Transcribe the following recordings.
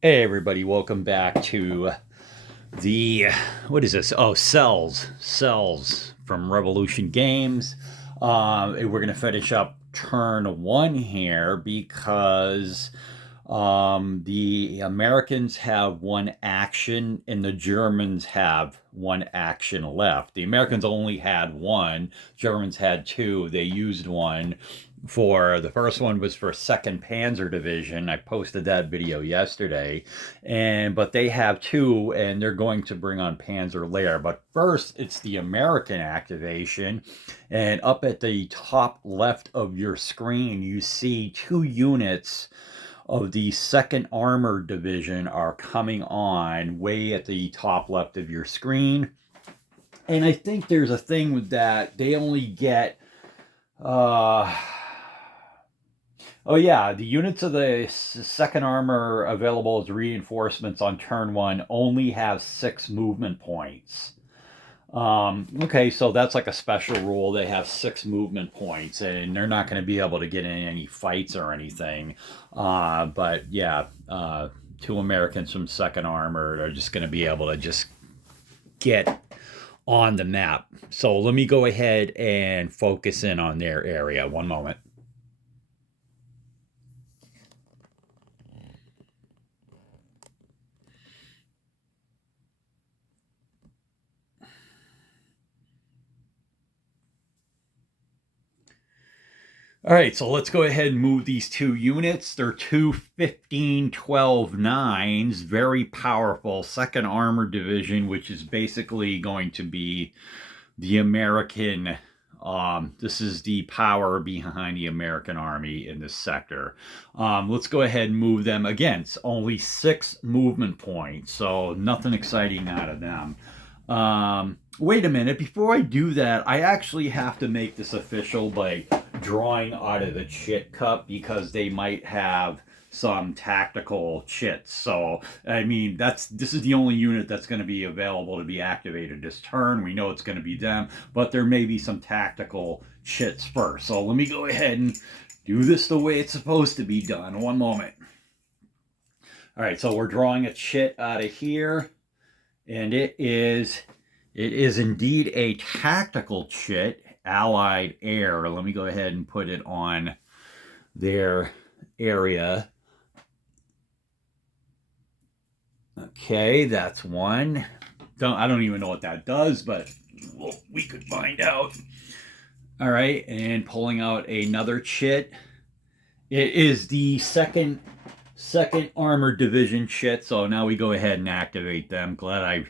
Hey everybody, welcome back to the what is this? Oh, Cells from Revolution Games. We're gonna finish up turn one here because the Americans have one action and the Germans have one action left. The Americans only had one, Germans had two. They used one for the first one was for Second Panzer Division. I posted that video yesterday, and but they have two, and they're going to bring on Panzer Lehr. But first, it's the American activation, and up at the top left of your screen, you see two units of the Second Armored Division are coming on way at the top left of your screen. And I think there's a thing with that. They only get uh oh yeah, the units of the second armor available as reinforcements on turn one only have 6 movement points. Okay, so that's like a special rule. They have 6 movement points, and they're not going to be able to get in any fights or anything. But yeah, two Americans from Second Armored are just going to be able to just get on the map. So let me go ahead and focus in on their area. One moment. All right, so let's go ahead and move these two units. They're two 15-12-9s, very powerful Second Armored Division, which is basically going to be the American. This is the power behind the American Army in this sector. Let's go ahead and move them. Again, it's only 6 movement points, so nothing exciting out of them. Wait a minute. Before I do that, I actually have to make this official by drawing out of the chit cup because they might have some tactical chits. So I mean, this is the only unit that's going to be available to be activated this turn. We know it's going to be them, but there may be some tactical chits first. So let me go ahead and do this the way it's supposed to be done. One moment. All right, so we're drawing a chit out of here, and it is indeed a tactical chit, Allied Air. Let me go ahead and put it on their area. Okay, that's one. I don't even know what that does, but we could find out. All right, and pulling out another chit. It is the second armored division chit. So now we go ahead and activate them. Glad I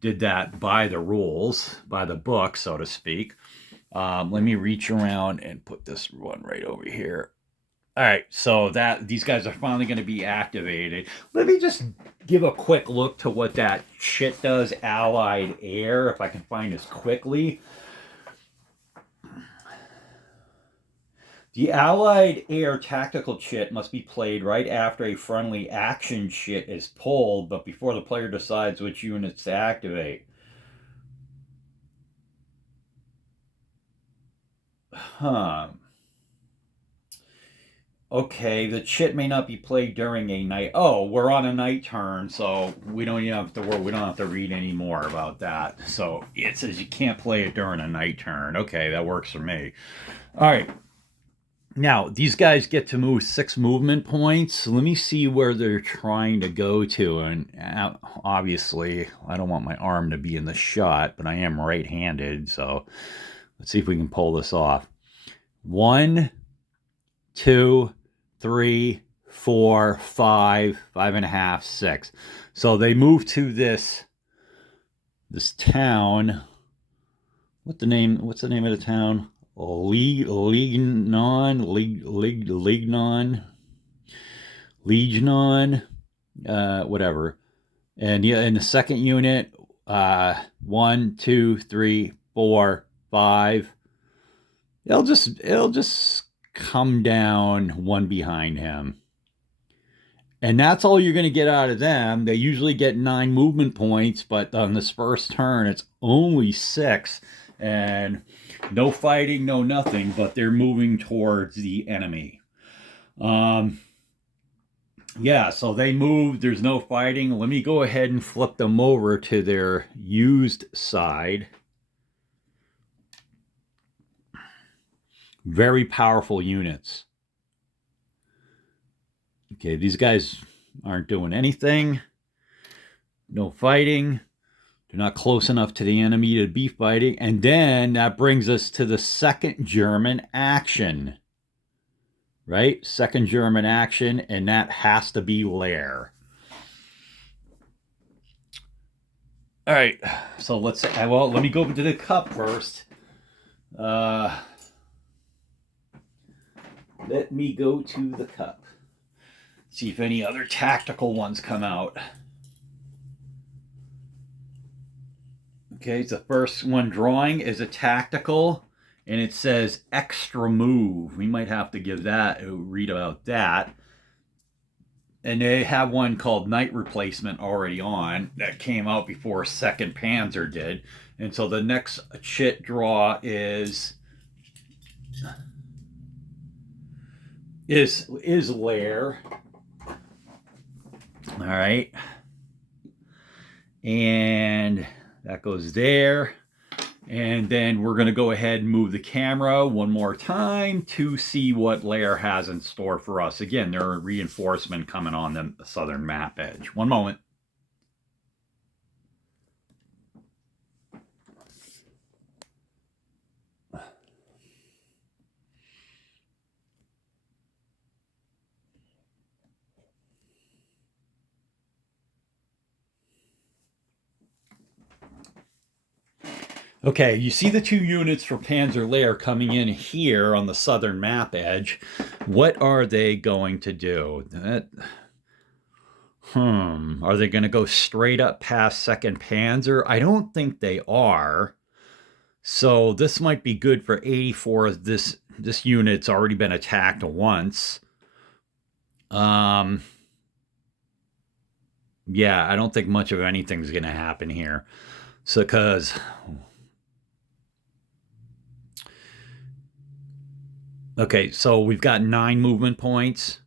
did that by the rules, by the book, so to speak. Let me reach around and put this one right over here. All right, so that these guys are finally going to be activated. Let me just give a quick look to what that shit does. Allied Air, if I can find this quickly. The Allied Air tactical chit must be played right after a friendly action chit is pulled, but before the player decides which units to activate. Huh. Okay, the chit may not be played during a night. Oh, we're on a night turn, so we don't even have to worry. We don't have to read any more about that. So it says you can't play it during a night turn. Okay, that works for me. All right. Now, these guys get to move 6 movement points. Let me see where they're trying to go to. And obviously, I don't want my arm to be in the shot, but I am right handed. So let's see if we can pull this off. 1, 2, 3, 4, 5, 5.5, 6. So they move to this town. What's the name of the town? Legionon, whatever. And yeah, in the second unit, 1, 2, 3, 4, 5. It'll just come down one behind him. And that's all you're going to get out of them. They usually get 9 movement points, but on this first turn, it's only 6. And no fighting, no nothing, but they're moving towards the enemy. Um, Yeah, so they moved. There's no fighting. Let me go ahead and flip them over to their used side. Very powerful units. Okay, these guys aren't doing anything. No fighting. They're not close enough to the enemy to be fighting. And then that brings us to the second German action. Right? Second German action, and that has to be Lehr. All right, so let's say, well, let me go to the cup first. Let me go to the cup. See if any other tactical ones come out. Okay, the first one drawing is a tactical, and it says extra move. We might have to give that a read about that. And they have one called Night Replacement already on that came out before 2nd Panzer did. And so the next chit draw is Lehr. All right. And that goes there. And then we're going to go ahead and move the camera one more time to see what Lehr has in store for us. Again, there are reinforcement coming on the southern map edge. One moment. Okay, you see the 2 units for Panzer Lehr coming in here on the southern map edge. What are they going to do? Are they going to go straight up past 2nd Panzer? I don't think they are. So this might be good for 84. This unit's already been attacked once. Yeah, I don't think much of anything's going to happen here. So, because okay, so we've got 9 movement points.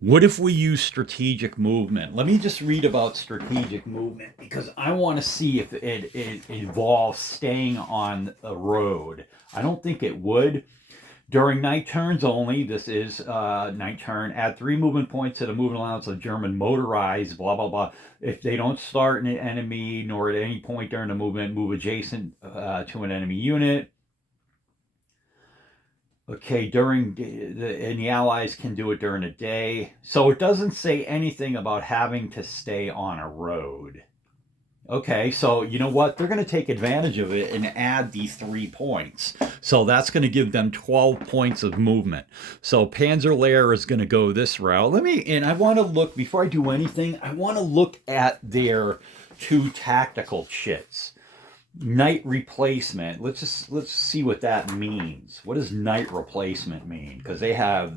What if we use strategic movement? Let me just read about strategic movement because I want to see if it involves staying on a road. I don't think it would. During night turns only, this is night turn, add 3 movement points to the movement allowance of German motorized, blah, blah, blah. If they don't start an enemy, nor at any point during the movement, move adjacent to an enemy unit. Okay, and the Allies can do it during the day. So it doesn't say anything about having to stay on a road. Okay, so you know what? They're going to take advantage of it and add these 3 points. So that's going to give them 12 points of movement. So Panzer Lehr is going to go this route. I want to look, before I do anything, I want to look at their 2 tactical chits. Night Replacement. Let's see what that means. What does Night Replacement mean? Because they have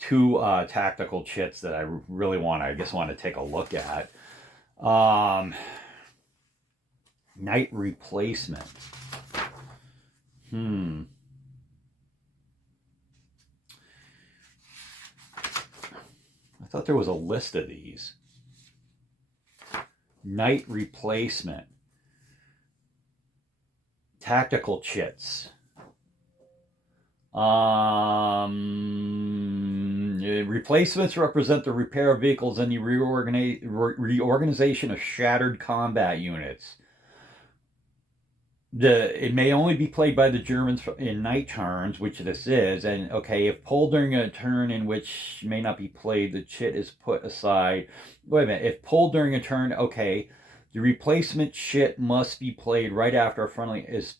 2 tactical chits that I really want to take a look at. Night Replacement. I thought there was a list of these. Night Replacement. Tactical chits. Replacements represent the repair of vehicles and the reorganization of shattered combat units. It may only be played by the Germans in night turns, which this is, and okay, if pulled during a turn in which may not be played, the chit is put aside. Wait a minute, if pulled during a turn, okay, the replacement chit must be played right after a friendly is,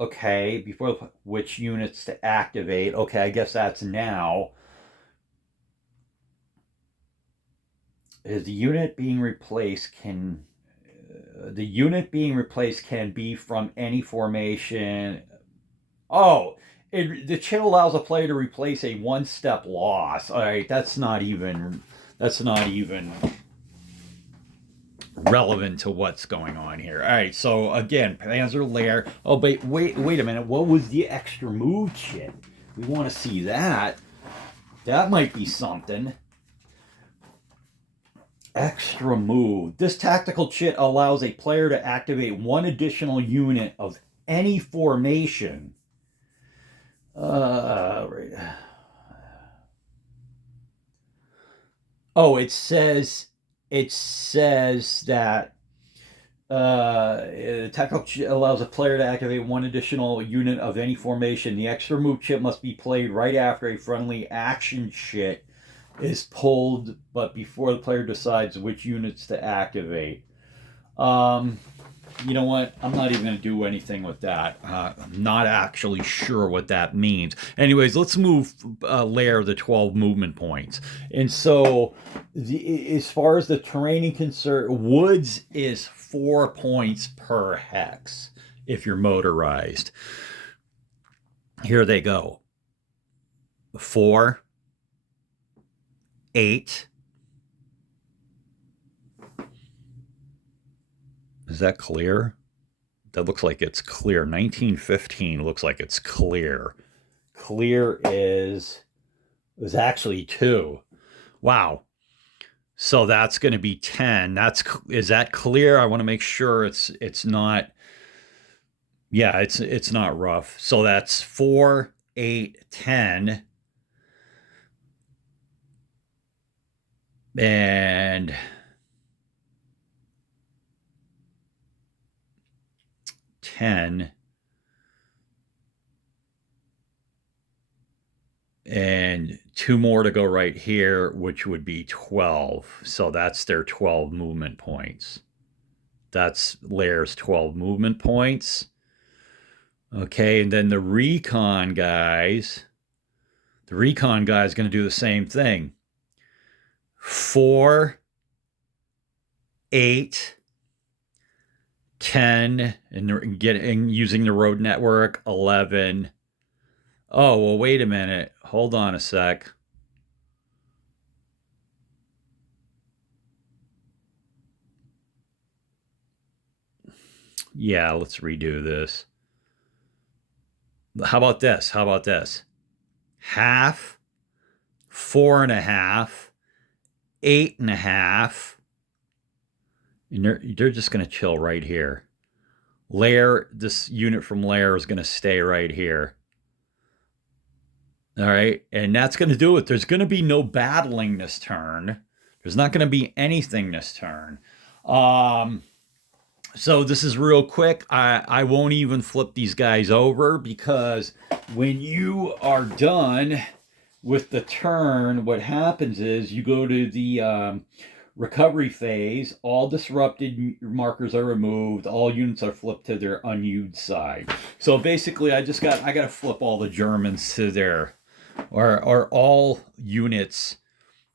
okay, before which units to activate. Okay, I guess that's now. Is the unit being replaced can be from any formation. Oh, the chit allows a player to replace a 1-step loss. All right, that's not even relevant to what's going on here. All right, so again, Panzer Lehr. Oh, wait a minute. What was the extra move chit? We want to see that. That might be something. Extra move. This tactical chit allows a player to activate one additional unit of any formation. Right. Oh, it says that tactical chip allows a player to activate one additional unit of any formation. The extra move chip must be played right after a friendly action chit is pulled, but before the player decides which units to activate. You know what? I'm not even going to do anything with that. I'm not actually sure what that means. Anyways, let's move layer the 12 movement points. And so, as far as the terrain is concerned, woods is 4 points per hex if you're motorized. Here they go. 4, 8. Is that clear? That looks like it's clear. 1915 looks like it's clear. Clear is actually 2. Wow. So that's going to be 10. Is that clear? I want to make sure it's not. Yeah, it's not rough. So that's 4, 8, 10. And 10. And 2 more to go right here, which would be 12. So that's their 12 movement points. That's Lair's 12 movement points. Okay, and then the recon guys. The recon guy is going to do the same thing. 4, 8, 10, and using the road network, 11. Oh, well, wait a minute. Hold on a sec. Yeah, let's redo this. How about this? Half, 4.5, 8.5. And they're just going to chill right here. Lair, this unit from Lair is going to stay right here. All right, and that's going to do it. There's going to be no battling this turn. There's not going to be anything this turn. So this is real quick. I won't even flip these guys over because when you are done with the turn, what happens is you go to the recovery phase. All disrupted markers are removed. All units are flipped to their unused side. So basically, I got to flip all the Germans to their, or all units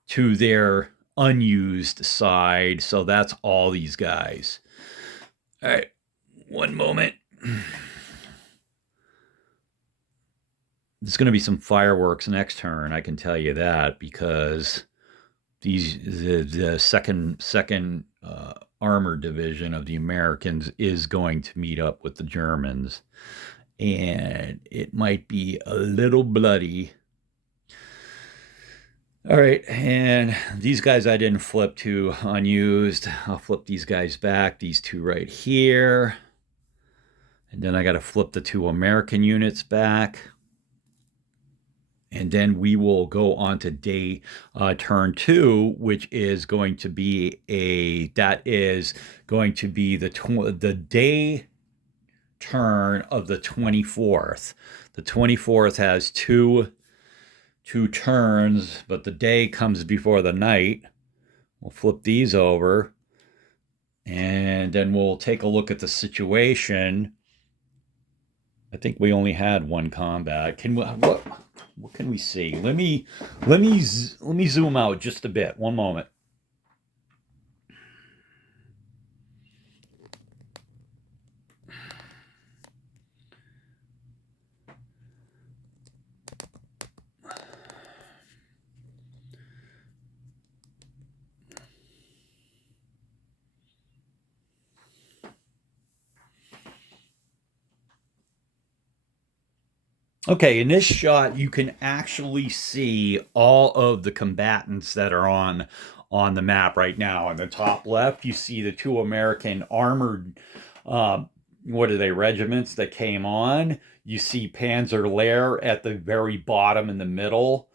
to their unused side. So that's all these guys. All right, one moment. There's going to be some fireworks next turn, I can tell you that, because the second armored division of the Americans is going to meet up with the Germans, and it might be a little bloody. All right, and these guys I didn't flip to unused. I'll flip these guys back, these two right here. And then I got to flip the 2 American units back. And then we will go on to turn 2, which is going to be the day turn of the 24th. The 24th has two turns, but the day comes before the night. We'll flip these over, and then we'll take a look at the situation. I think we only had 1 combat. What can we see? Let me zoom out just a bit. One moment. Okay, in this shot, you can actually see all of the combatants that are on the map right now. On the top left, you see the two American armored, uh, what are they, regiments that came on. You see Panzer Lehr at the very bottom in the middle.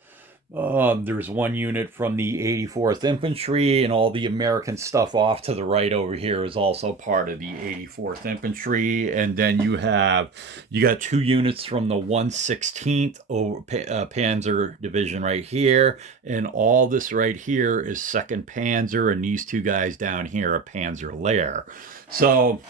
There's one unit from the 84th Infantry, and all the American stuff off to the right over here is also part of the 84th Infantry. And then you got two units from the 116th Panzer Division right here, and all this right here is 2nd Panzer, and these two guys down here are Panzer Lehr. So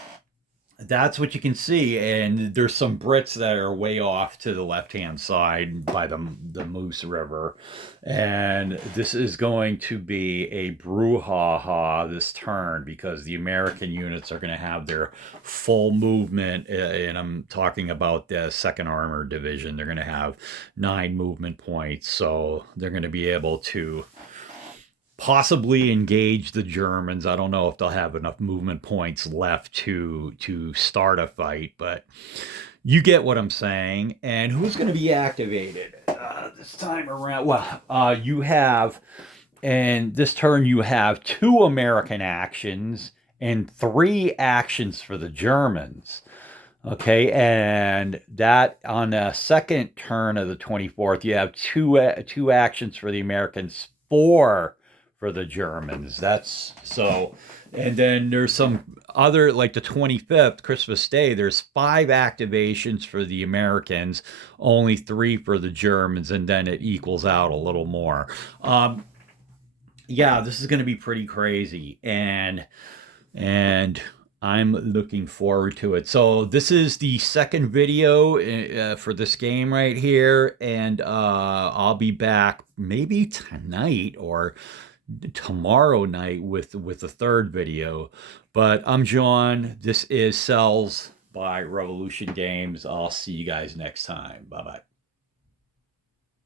that's what you can see, and there's some Brits that are way off to the left-hand side by the Moose River, and this is going to be a brouhaha this turn because the American units are going to have their full movement, and I'm talking about the 2nd Armored Division. They're going to have 9 movement points, so they're going to be able to possibly engage the Germans. I don't know if they'll have enough movement points left to start a fight, but you get what I'm saying. And who's going to be activated this time around? Well, you have, and this turn you have 2 American actions and 3 actions for the Germans. Okay, and that on the second turn of the 24th, you have two actions for the Americans, 4 for the Germans. That's so, and then there's some other, like the 25th, Christmas Day, there's 5 activations for the Americans, only 3 for the Germans, and then it equals out a little more. Yeah, this is going to be pretty crazy, and I'm looking forward to it. So this is the second video for this game right here, and I'll be back maybe tonight or tomorrow night with the third video. But I'm John. This is Cells by Revolution Games. I'll see you guys next time. Bye bye.